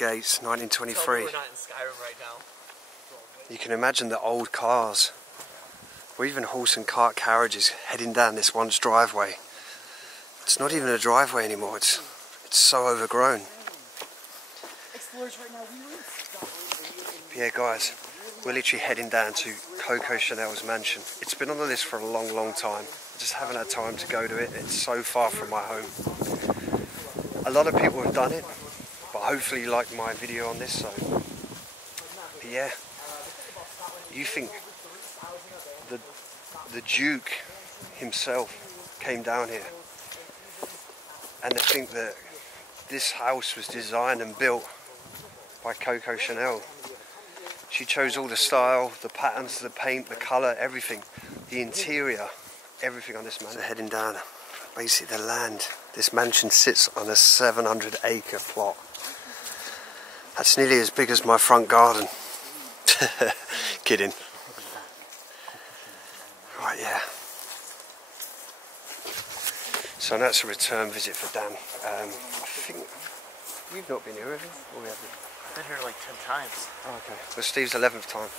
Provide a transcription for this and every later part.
gates, 1923. We're not in Skyrim right now. You can imagine the old cars, or even horse and cart carriages heading down this once driveway. It's not even a driveway anymore, it's so overgrown. But yeah guys, we're literally heading down to Coco Chanel's mansion. It's been on the list for a long, long time. I just haven't had time to go to it. It's so far from my home. A lot of people have done it, but hopefully you like my video on this. So, but yeah, you think the Duke himself came down here, and to think that this house was designed and built by Coco Chanel. She chose all the style, the patterns, the paint, the colour, everything, the interior, everything on this mansion. So heading down, basically the land. This mansion sits on a 700-acre plot. That's nearly as big as my front garden. Kidding. Right, yeah. So that's a return visit for Dan. I think we've not been here, have we? Or we have been? I've been here like 10 times. Oh, okay. Well, Steve's 11th time.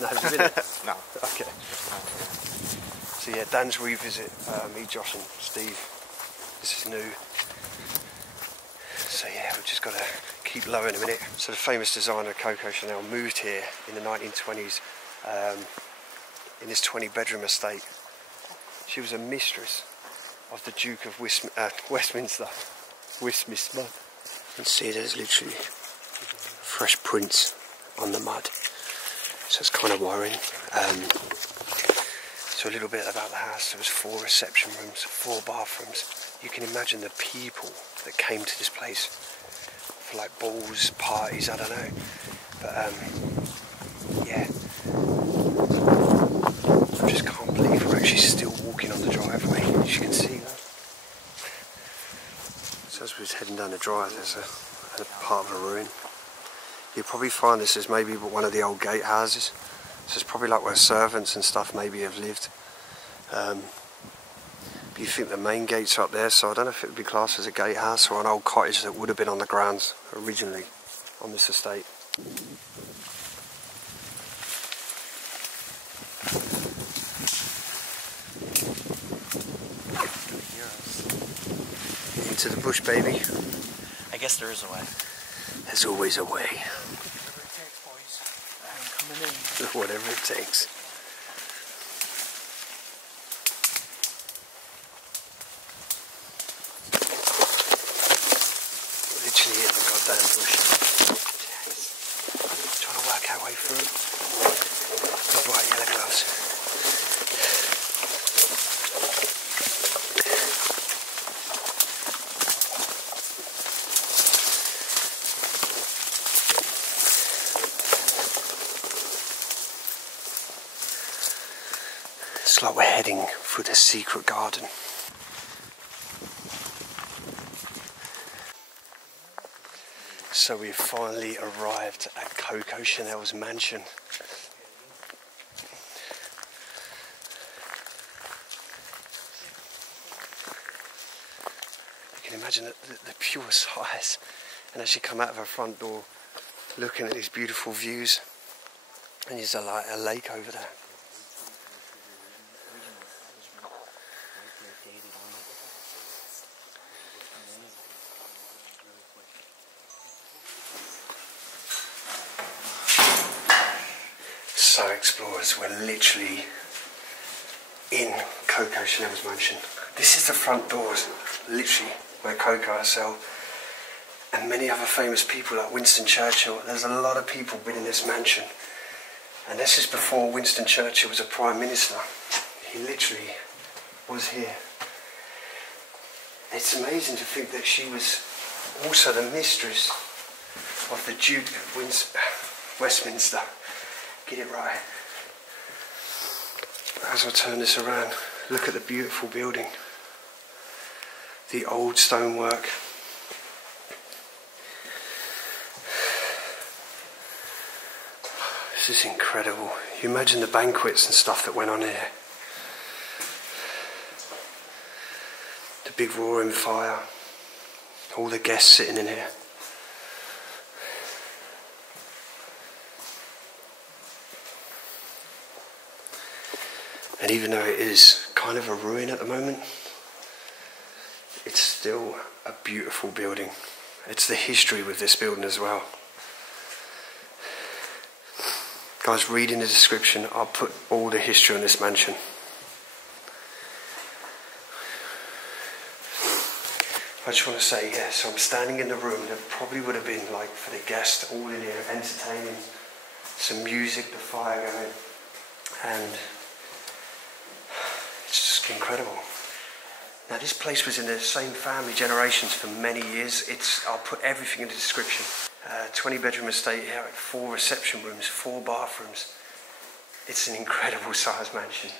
No, have you been here? No. Okay. So yeah, Dan's revisit, me, Josh and Steve. This is new. So yeah, we've just got to keep low in a minute. So the famous designer Coco Chanel moved here in the 1920s in his 20-bedroom estate. She was a mistress of the Duke of Westminster. Westminster. You can see there's literally fresh prints on the mud. So it's kind of worrying. So a little bit about the house. There was 4 reception rooms, 4 bathrooms. You can imagine the people that came to this place for like balls, parties, I don't know. But yeah. I just can't believe we're actually still walking on the driveway. As you can see that. So as we're heading down the drive, there's a part of a ruin. You'll probably find this is maybe one of the old gatehouses. So it's probably like where servants and stuff maybe have lived. But you think the main gate's up there, so I don't know if it would be classed as a gatehouse or an old cottage that would have been on the grounds originally on this estate. Into the bush, baby. I guess there is a way. There's always a way. Whatever it takes, boys. I'm coming in. Whatever it takes. Literally in the goddamn bush. Jeez. Trying to work our way through it. The bright yellow gloves. It's like we're heading through the secret garden. So we've finally arrived at Coco Chanel's mansion. You can imagine the pure size. And as you come out of her front door, looking at these beautiful views, and there's a lake over there. So explorers, we're literally in Coco Chanel's mansion. This is the front doors, literally, where Coco herself and many other famous people like Winston Churchill. There's a lot of people been in this mansion. And this is before Winston Churchill was a Prime Minister. He literally was here. It's amazing to think that she was also the mistress of the Duke of Westminster. Get it right. As I turn this around, look at the beautiful building. The old stonework. This is incredible. You imagine the banquets and stuff that went on here. The big roaring fire. All the guests sitting in here. And even though it is kind of a ruin at the moment, it's still a beautiful building. It's the history with this building as well. Guys, read in the description, I'll put all the history on this mansion. I just want to say, yeah, so I'm standing in the room that probably would have been like for the guests all in here entertaining, some music, the fire going, and it's just incredible. Now this place was in the same family generations for many years. I'll put everything in the description. 20 bedroom estate here, 4 reception rooms, 4 bathrooms. It's an incredible size mansion.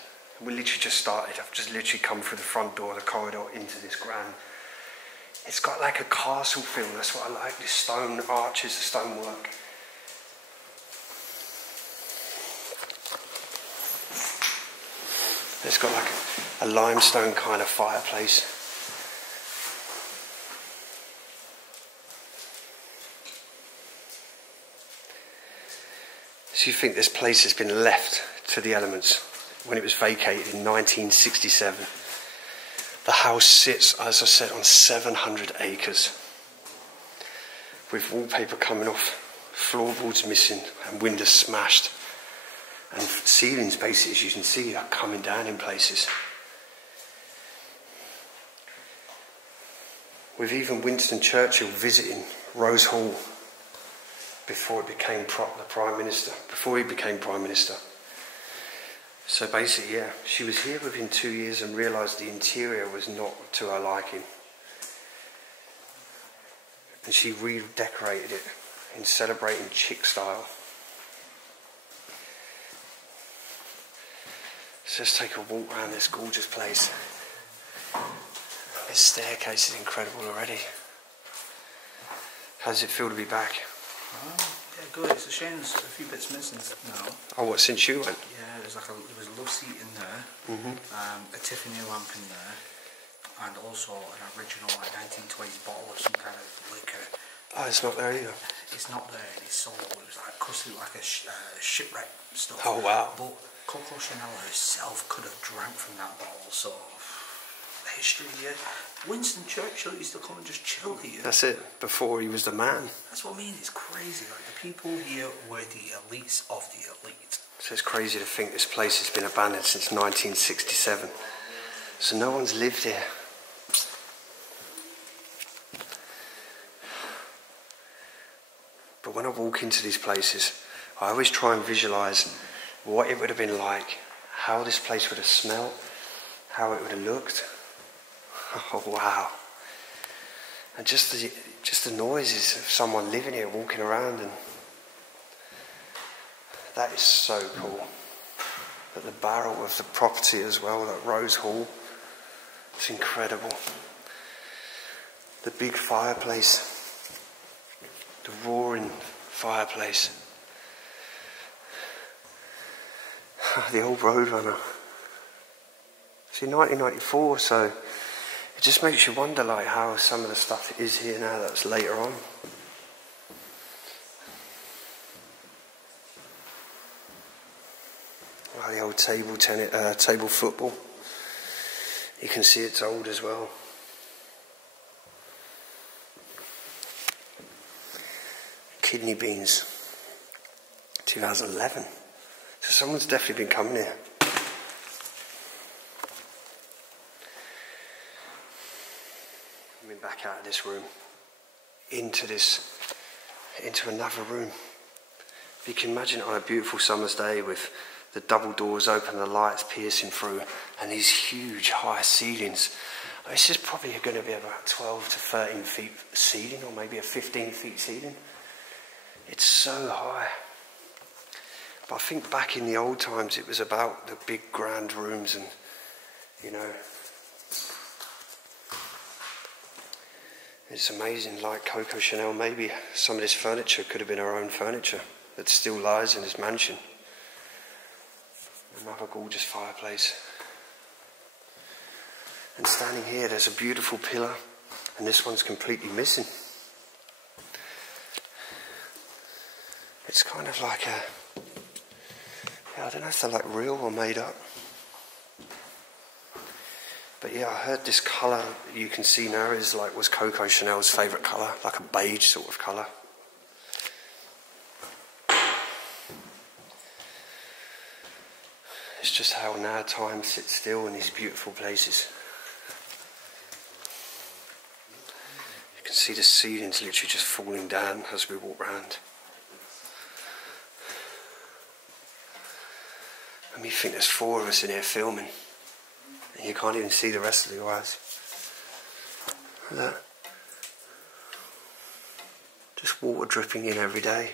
We literally just started. I've just literally come through the front door, the corridor into this grand. It's got like a castle feel, that's what I like, the stone arches, the stonework. It's got like a limestone kind of fireplace. So you think this place has been left to the elements when it was vacated in 1967. The house sits, as I said, on 700 acres. With wallpaper coming off, floorboards missing and windows smashed. And ceilings, basically, as you can see, are coming down in places. With even Winston Churchill visiting Rose Hall before it became the Prime Minister, before he became Prime Minister. So basically, yeah, she was here within 2 years and realised the interior was not to her liking. And she redecorated it in celebrating chic style. So let's take a walk around this gorgeous place. This staircase is incredible already. How does it feel to be back? Yeah, good. It's a shame there's a few bits missing now. Oh, what, since you went? Yeah, there was a love seat in there, a Tiffany lamp in there, and also an original like 1920s bottle of some kind of liquor. Oh, it's not there either. It's not there, and it's sold. It was like custody, like a shipwreck stuff. Oh wow! But Coco Chanel herself could have drank from that bottle. So the history here. Winston Churchill used to come and just chill here. That's it. Before he was the man. That's what I mean. It's crazy. Like the people here were the elites of the elite. So it's crazy to think this place has been abandoned since 1967. So no one's lived here. But when I walk into these places, I always try and visualise what it would have been like, how this place would have smelled, how it would have looked. Oh wow. And just the noises of someone living here, walking around, and that is so cool. At the barrel of the property as well, that Rose Hall, it's incredible. The big fireplace, the roaring fireplace. The old Roadrunner. See, 1994, so it just makes you wonder like how some of the stuff is here now that's later on. Wow, the old table football. You can see it's old as well. Kidney beans, 2011. So someone's definitely been coming here. Coming back out of this room, into another room. You can imagine it on a beautiful summer's day with the double doors open, the lights piercing through, and these huge high ceilings. This is probably going to be about 12 to 13 feet ceiling, or maybe a 15 feet ceiling. It's so high. But I think back in the old times it was about the big grand rooms, and you know, it's amazing. Like Coco Chanel, maybe some of this furniture could have been her own furniture that still lies in this mansion. Another gorgeous fireplace. And standing here, there's a beautiful pillar and this one's completely missing. It's kind of like a, yeah, I don't know if they're like real or made up. But yeah, I heard this colour you can see now was Coco Chanel's favourite colour, like a beige sort of colour. It's just how now time sits still in these beautiful places. You can see the ceilings literally just falling down as we walk round. And we think there's 4 of us in here filming. And you can't even see the rest of the guys. Look at that. Just water dripping in every day.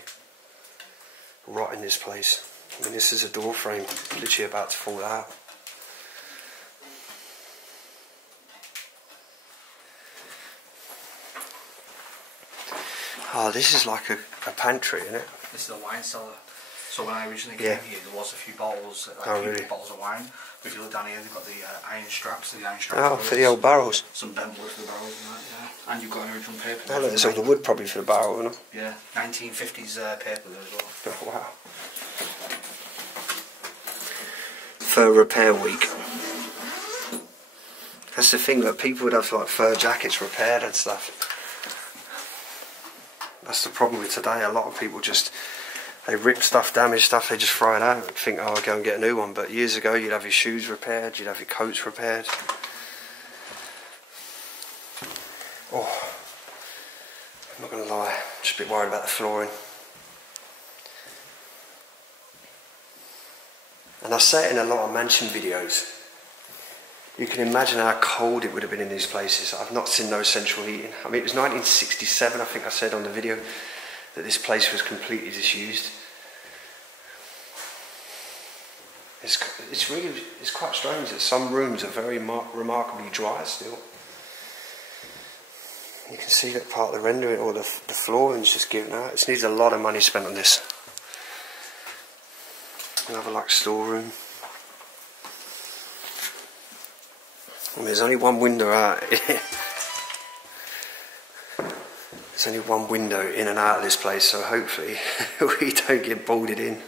Rotting this place. I mean, this is a door frame, literally about to fall out. Oh, this is like a pantry, isn't it? This is a wine cellar. So when I originally came here, there was a few bottles, really? bottles of wine. But if you look down here, they've got the iron straps. Oh, for the old barrels. Some bent wood for the barrels and that, yeah. And you've got an original paper. Oh, look, there's all the wood probably for the barrel, isn't it? Yeah, 1950s paper there as well. Oh, wow. Fur repair week. That's the thing, that people would have like fur jackets repaired and stuff. That's the problem with today. A lot of people just, they rip stuff, damage stuff, they just throw it out and think, oh, I'll go and get a new one. But years ago, you'd have your shoes repaired, you'd have your coats repaired. Oh, I'm not going to lie, just a bit worried about the flooring. And I say it in a lot of mansion videos. You can imagine how cold it would have been in these places. I've not seen no central heating. I mean, it was 1967, I think I said on the video, that this place was completely disused. It's quite strange that some rooms are very remarkably dry still. You can see that part of the rendering, or the flooring's just given out. It needs a lot of money spent on this. Another like storeroom. And there's only one window out. There's only one window in and out of this place, so hopefully we don't get boarded in.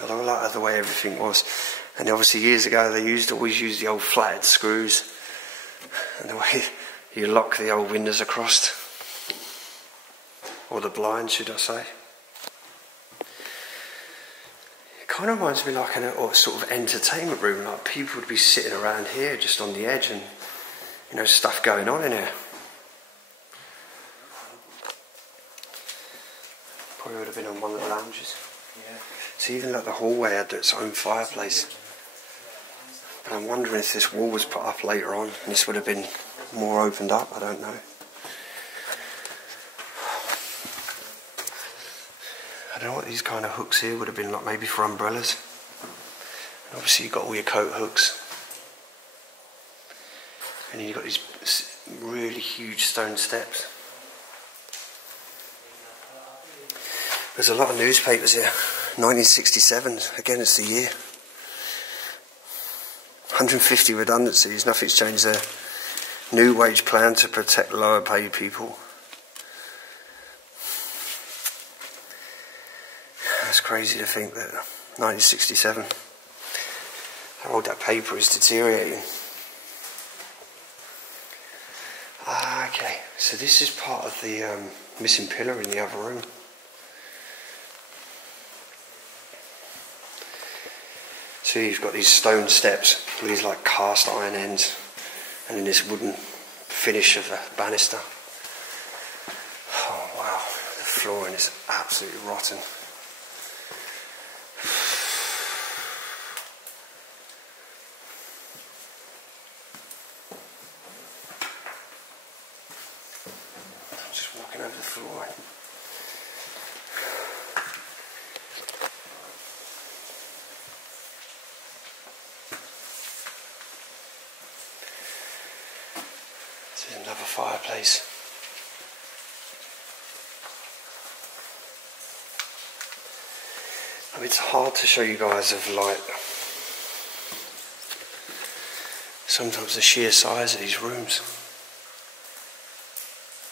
I like the way everything was. And obviously years ago they always used the old flathead screws. And the way you lock the old windows across. Or the blinds, should I say. It kind of reminds me like a sort of entertainment room, like people would be sitting around here just on the edge and, you know, stuff going on in here. Probably would have been on one of the lounges. Yeah. So even like the hallway had its own fireplace. But I'm wondering if this wall was put up later on and this would have been more opened up, I don't know. I don't know what these kind of hooks here would have been like, maybe for umbrellas. And obviously you've got all your coat hooks. And then you've got these really huge stone steps. There's a lot of newspapers here. 1967, again it's the year. 150 redundancies, nothing's changed there. New wage plan to protect lower paid people. It's crazy to think that 1967, how old that paper is deteriorating. Ah, okay, so this is part of the missing pillar in the other room. So you've got these stone steps, with these like cast iron ends, and then this wooden finish of the banister. Oh wow, the flooring is absolutely rotten. Just walking over the floor. This is another fireplace. I mean, it's hard to show you guys of light. Sometimes the sheer size of these rooms.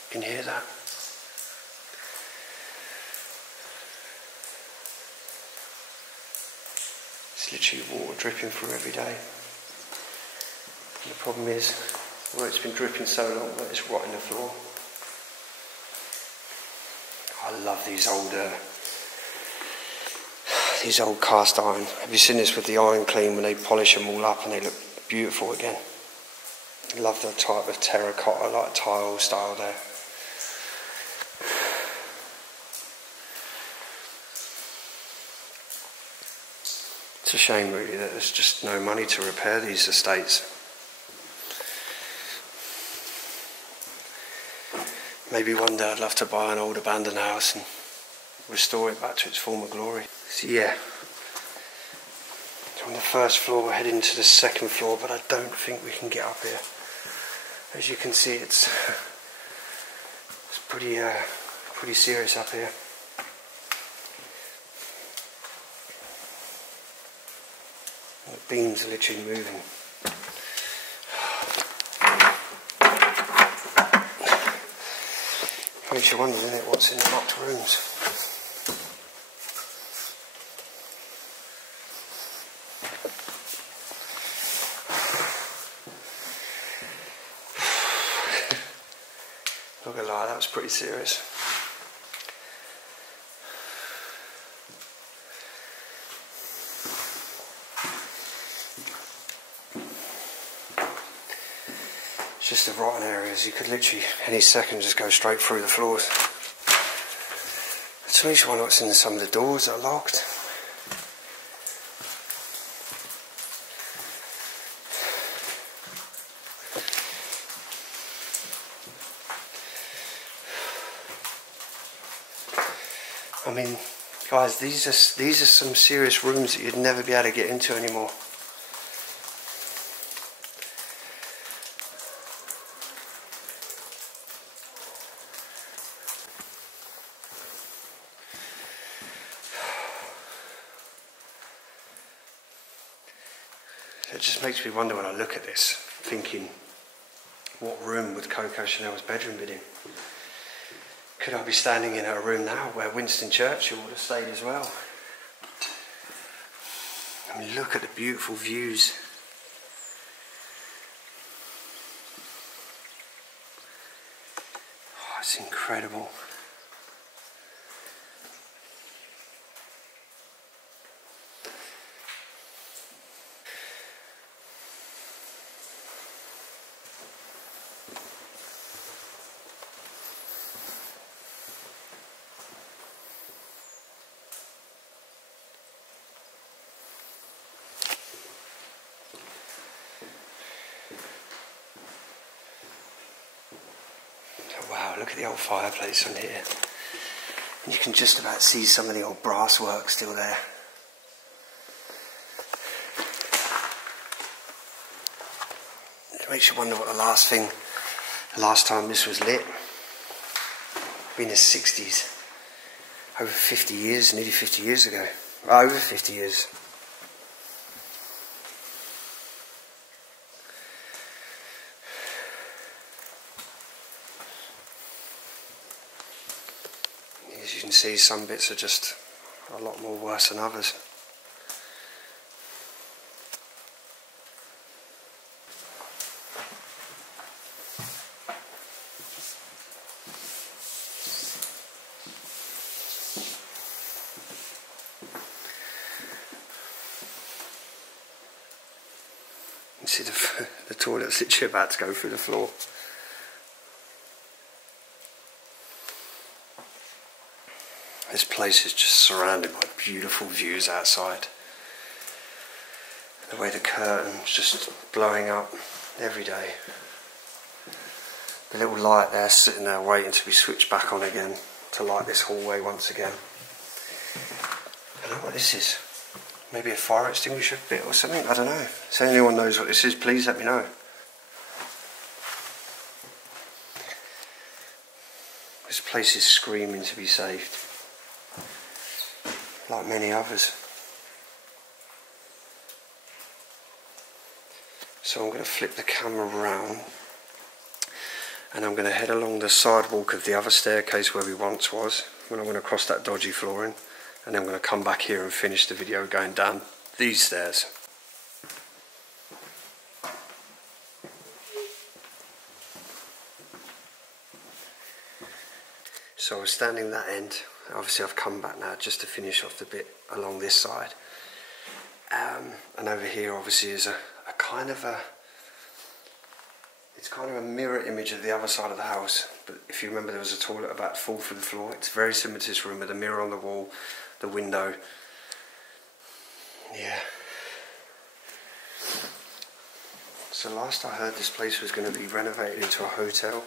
You can hear that. It's literally water dripping through every day. And the problem is, well, it's been dripping so long that it's rotting the floor. I love these old cast iron. Have you seen this with the iron clean when they polish them all up and they look beautiful again? I love the type of terracotta, like tile style there. It's a shame really that there's just no money to repair these estates. Maybe one day I'd love to buy an old abandoned house and restore it back to its former glory. So yeah, so on the first floor we're heading to the second floor, but I don't think we can get up here. As you can see, it's pretty serious up here. The beams are literally moving. Makes you wonder, doesn't it, what's in the locked rooms? Not gonna lie, that was pretty serious. Just the rotten areas. You could literally any second just go straight through the floors. It makes you wonder what's in some of the doors that are locked. I mean, guys, these are some serious rooms that you'd never be able to get into anymore. It just makes me wonder when I look at this, thinking, what room would Coco Chanel's bedroom be in? Could I be standing in her room now where Winston Churchill would have stayed as well? I mean, look at the beautiful views. Oh, it's incredible. Wow, look at the old fireplace on here. And you can just about see some of the old brass work still there. It makes you wonder what the last time this was lit. In the 60s. Over 50 years, nearly 50 years ago. Over 50 years. As you can see, some bits are just a lot more worse than others. You see the toilet's literally about to go through the floor. This place is just surrounded by beautiful views outside. The way the curtain's just blowing up every day. The little light there sitting there waiting to be switched back on again to light this hallway once again. I don't know what this is. Maybe a fire extinguisher bit or something, I don't know. So anyone knows what this is, please let me know. This place is screaming to be saved. Like many others. So I'm going to flip the camera around and I'm going to head along the sidewalk of the other staircase where we once was, when I'm going to cross that dodgy flooring, and then I'm going to come back here and finish the video going down these stairs. So I was standing that end. Obviously I've come back now just to finish off the bit along this side. And over here obviously is a kind of a, it's kind of a mirror image of the other side of the house. But if you remember, there was a toilet about 4 foot of the floor. It's very similar to this room with a mirror on the wall, the window. Yeah. So last I heard, this place was going to be renovated into a hotel,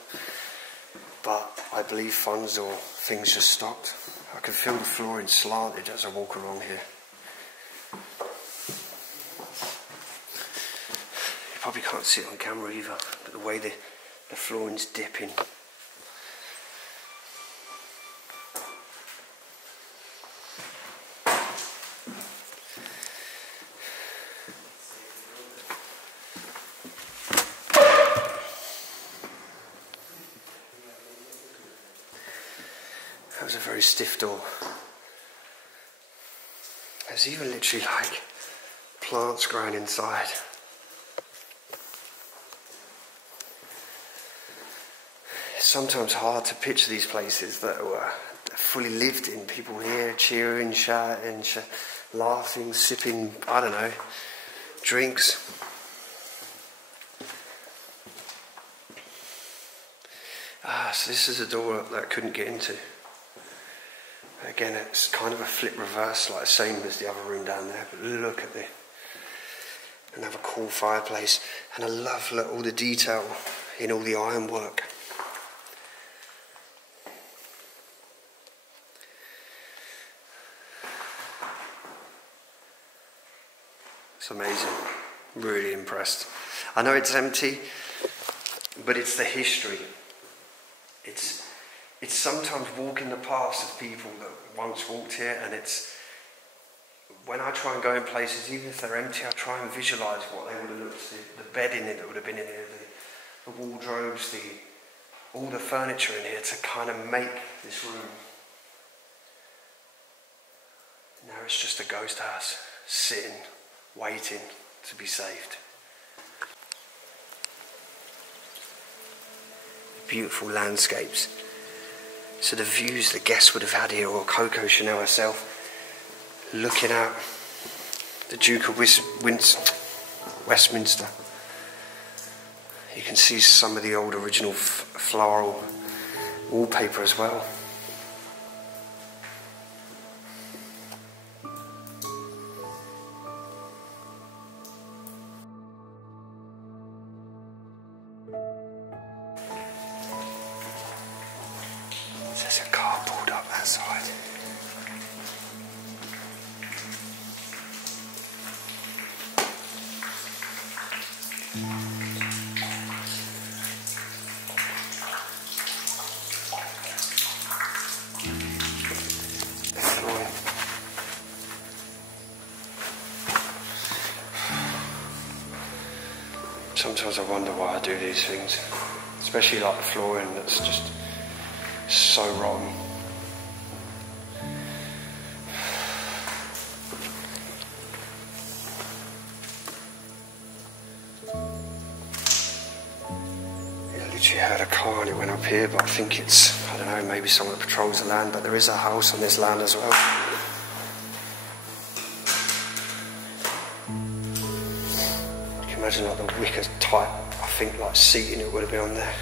but I believe funds or things just stopped. I can feel the flooring slanted as I walk along here. You probably can't see it on camera either, but the way the flooring's dipping. That was a very stiff door. There's even literally like plants growing inside. It's sometimes hard to picture these places that were fully lived in. People here cheering, shouting, laughing, sipping, I don't know, drinks. So this is a door that I couldn't get into. Again, it's kind of a flip reverse, like the same as the other room down there, but look at the another cool fireplace, and I love all the detail in all the ironwork. It's amazing, really impressed. I know it's empty, but it's the history. It's sometimes walking the paths of people that once walked here, and it's when I try and go in places, even if they're empty, I try and visualise what they would have looked like, the bed in it that would have been in here, the wardrobes, all the furniture in here to kind of make this room. Now it's just a ghost house, sitting, waiting to be saved. Beautiful landscapes. So the views the guests would have had here, or Coco Chanel herself, looking out the Duke of Westminster. You can see some of the old original floral wallpaper as well. There's a car pulled up that side. Sometimes I wonder why I do these things, especially like the flooring that's just so rotten. Yeah, I literally heard a car and it went up here, but I think it's, I don't know, maybe someone that patrols the land, but there is a house on this land as well. You can imagine like the wicker type, I think like seating it would have been on there.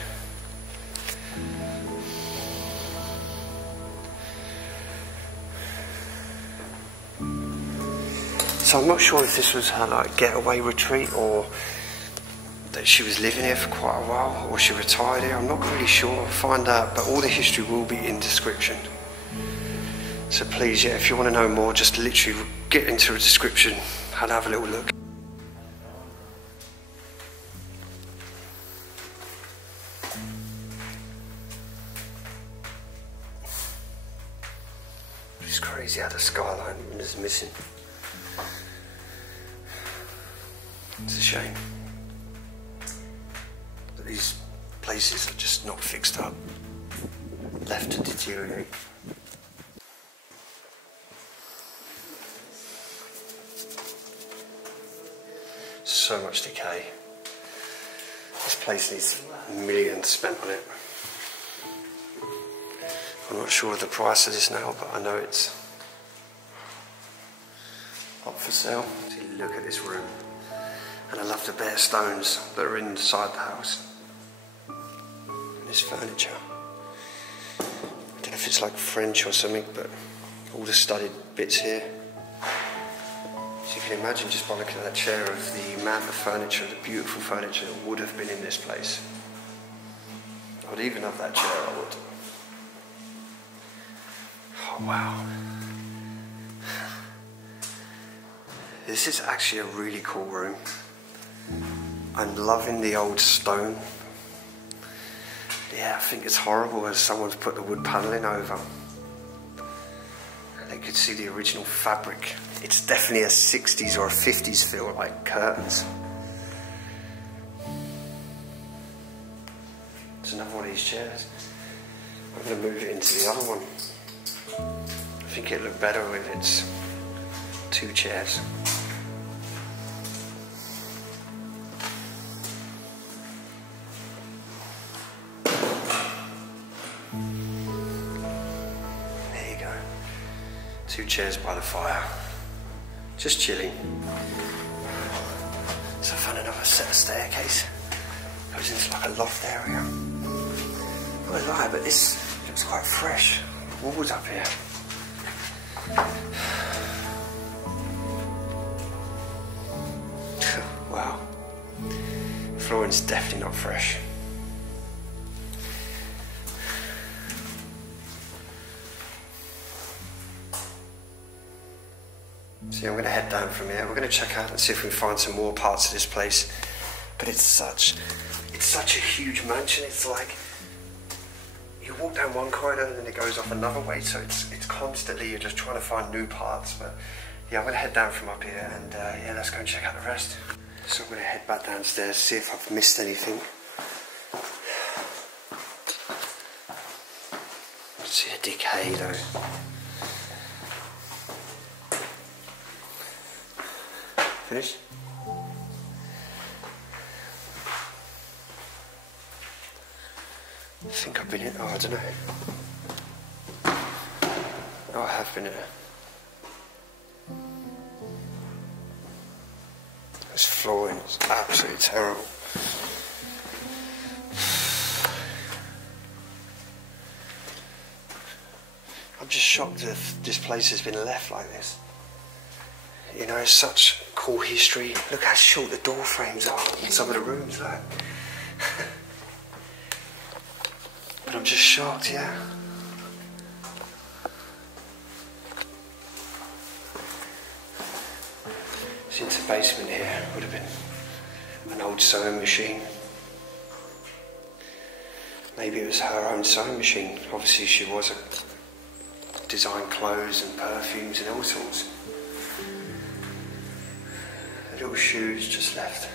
So I'm not sure if this was her like getaway retreat, or that she was living here for quite a while, or she retired here. I'm not really sure. I'll find out, but all the history will be in description. So please, yeah, if you want to know more, just literally get into a description and have a little look. It's crazy how the skyline is missing. It's a shame. These places are just not fixed up, left to deteriorate. So much decay. This place needs millions spent on it. I'm not sure of the price of this now, but I know it's up for sale. See, look at this room. And I love the bare stones that are inside the house. And this furniture. I don't know if it's like French or something, but all the studded bits here. So you can imagine just by looking at that chair of the amount of furniture, the beautiful furniture that would have been in this place. I would even have that chair, I would. Oh wow. This is actually a really cool room. I'm loving the old stone. Yeah, I think it's horrible as someone's put the wood panelling over. They could see the original fabric. It's definitely a 60s or a 50s feel, like curtains. It's another one of these chairs. I'm going to move it into the other one. I think it'd look better with its two chairs. There you go. Two chairs by the fire. Just chilling. So I found another set of staircase. Goes into like a loft area. I won't lie, but this looks quite fresh. Walls up here. Wow. Flooring's definitely not fresh. So I'm going to head down from here. We're going to check out and see if we can find some more parts of this place. But it's such a huge mansion. It's like you walk down one corridor and then it goes off another way. So it's constantly you're just trying to find new parts. But yeah, I'm going to head down from up here and yeah, let's go and check out the rest. So I'm going to head back downstairs, see if I've missed anything. I see a decay though. Finished? I think I've been in. Oh, I don't know. Oh, I have been in it. This flooring is absolutely terrible. I'm just shocked that this place has been left like this. You know, such cool history. Look how short the door frames are in some of the rooms, like. But I'm just shocked, yeah. Since the basement here would have been an old sewing machine. Maybe it was her own sewing machine. Obviously she was a design clothes and perfumes and all sorts. Little shoes just left.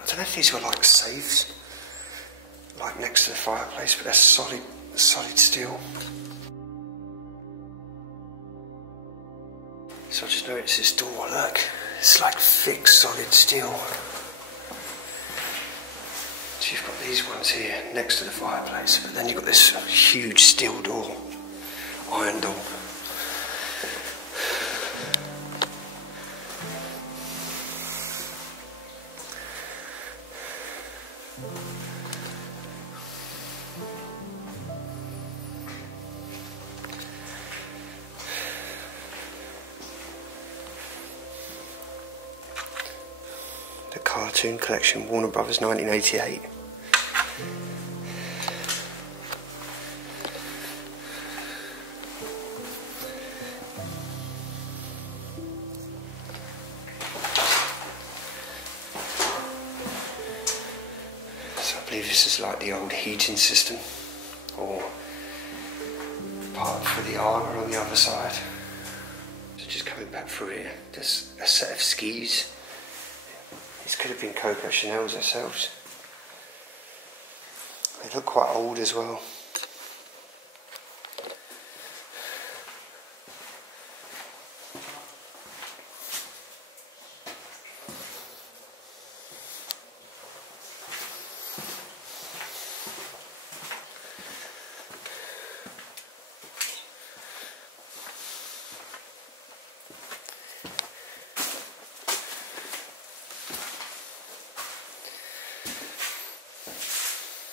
I don't know if these were like safes, like next to the fireplace, but they're solid steel. So I just noticed this door, look, it's like thick solid steel. So you've got these ones here next to the fireplace, but then you've got this huge steel door, iron door. Cartoon collection, Warner Brothers, 1988. So I believe this is like the old heating system, or part for the armour on the other side. So just coming back through here, there's a set of skis. These could have been Coco Chanel's herself. They look quite old as well.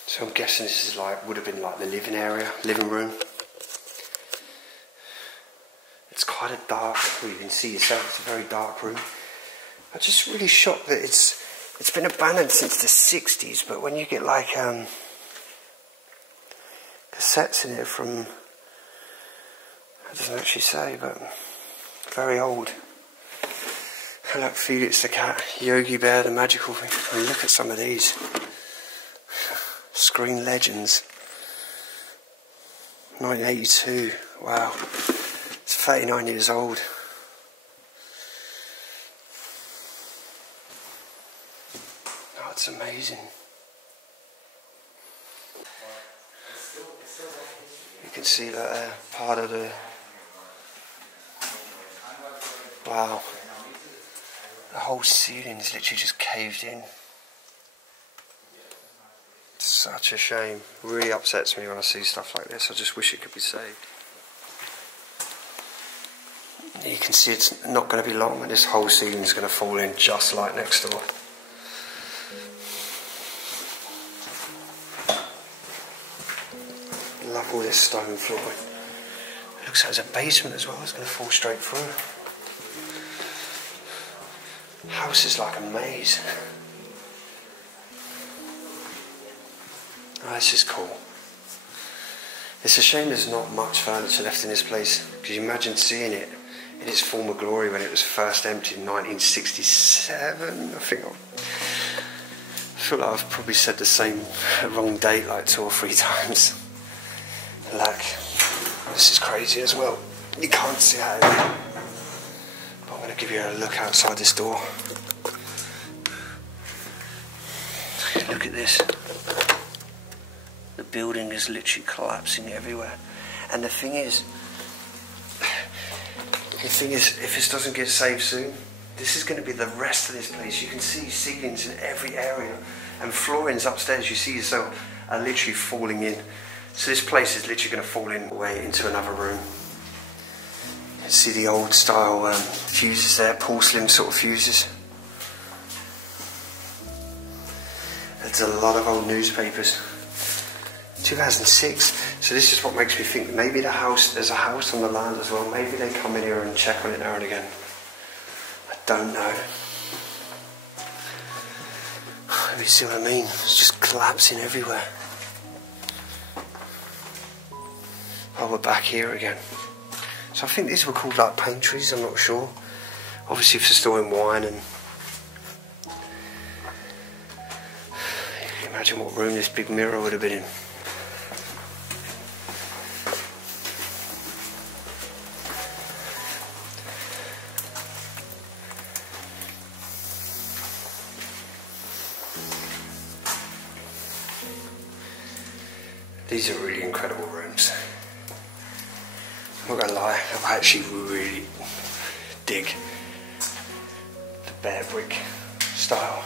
So I'm guessing this is like, would have been like the living area, living room. It's quite a dark, well you can see yourself, it's a very dark room. I'm just really shocked that it's been abandoned since the 60s, but when you get like cassettes in it from, it doesn't actually say, but very old. And like Felix the Cat, Yogi Bear, the magical thing. And look at some of these. Screen Legends. 1982. Wow. It's 39 years old. Oh, it's amazing. You can see that part of the... Wow. The whole ceiling is literally just caved in. Such a shame. Really upsets me when I see stuff like this. I just wish it could be saved. You can see it's not going to be long and this whole ceiling is going to fall in just like next door. Love all this stone flooring. It looks like there's a basement as well. It's going to fall straight through. The house is like a maze. Oh, this is cool. It's a shame there's not much furniture left in this place, because you imagine seeing it in its former glory when it was first emptied in 1967, I think. I feel like I've probably said the same wrong date like 2 or 3 times. Like, this is crazy as well. You can't see out of it. But I'm going to give you a look outside this door. Look at this. The building is literally collapsing everywhere. And the thing is, if this doesn't get saved soon, this is going to be the rest of this place. You can see ceilings in every area and floorings upstairs, you see yourself, are literally falling in. So this place is literally going to fall in away into another room. You can see the old style fuses there, porcelain sort of fuses. There's a lot of old newspapers. 2006, so this is what makes me think maybe there's a house on the land as well. Maybe they come in here and check on it now and again. I don't know. You see what I mean? It's just collapsing everywhere. Oh, we're back here again. So I think these were called like pantries, I'm not sure. Obviously for storing wine and... You can imagine what room this big mirror would have been in. These are really incredible rooms. I'm not gonna lie, I actually really dig the bare brick style.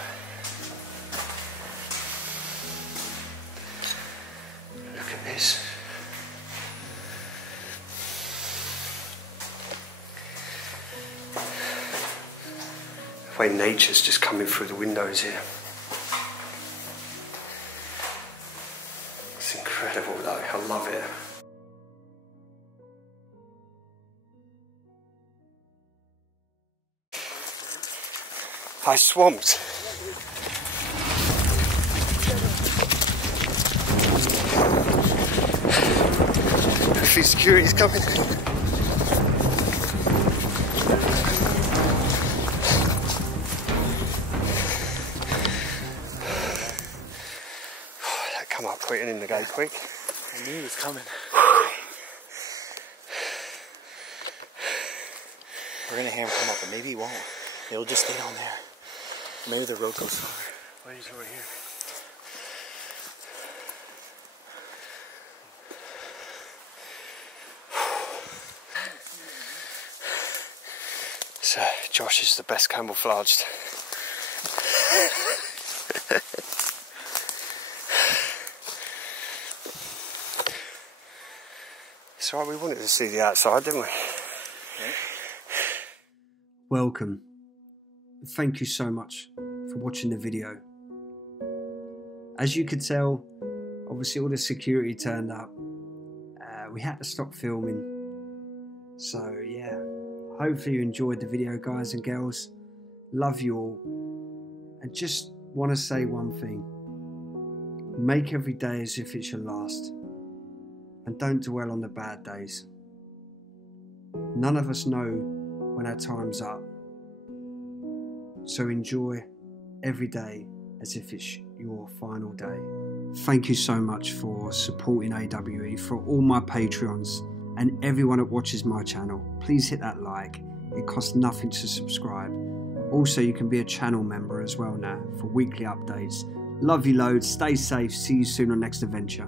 Look at this. The way nature's just coming through the windows here. It's incredible though, I love it. I swamped. A few security's coming. That come up quick and in the gate quick. I knew it was coming. We're gonna hear him come up, and maybe he won't. He'll just stay down there. Maybe the road goes far. Why is right here? So Josh is the best camouflaged. It's alright, we wanted to see the outside, didn't we? Yeah. Welcome. Thank you so much for watching the video. As you could tell, obviously all the security turned up. We had to stop filming. So yeah, hopefully you enjoyed the video, guys and girls. Love you all. And just want to say one thing. Make every day as if it's your last. And don't dwell on the bad days. None of us know when our time's up. So enjoy every day as if it's your final day. Thank you so much for supporting AWE, for all my Patreons and everyone that watches my channel. Please hit that like. It costs nothing to subscribe. Also, you can be a channel member as well now for weekly updates. Love you loads. Stay safe. See you soon on next adventure.